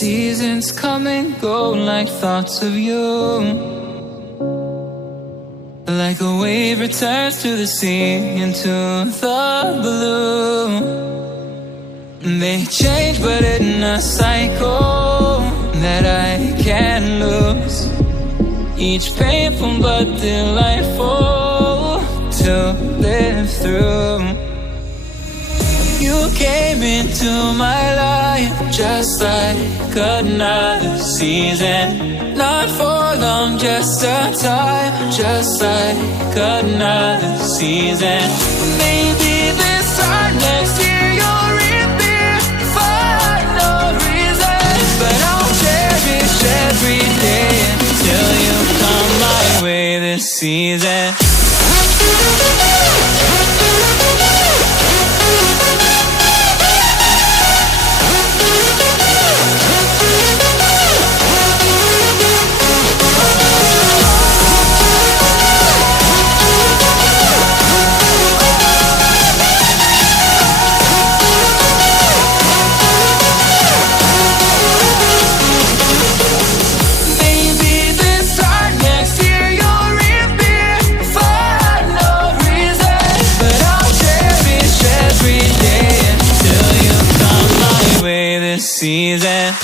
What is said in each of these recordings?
Seasons come and go like thoughts of you. Like a wave returns to the sea into the blue. They change but in a cycle that I can't lose. Each painful but delightful to live through. You came into my life just like another season. Not for long, just a time, just like another season. Maybe this time next year you'll reappear for no reason. But I'll cherish every day until you come my way this season. Season.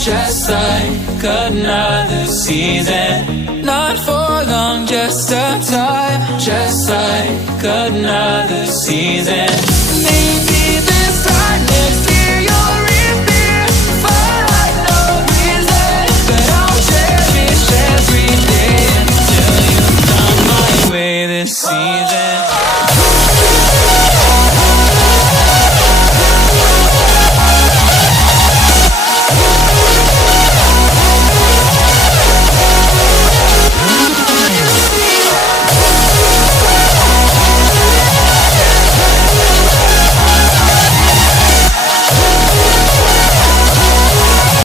Just like another season. Not for long, just a time. Just like another season. Maybe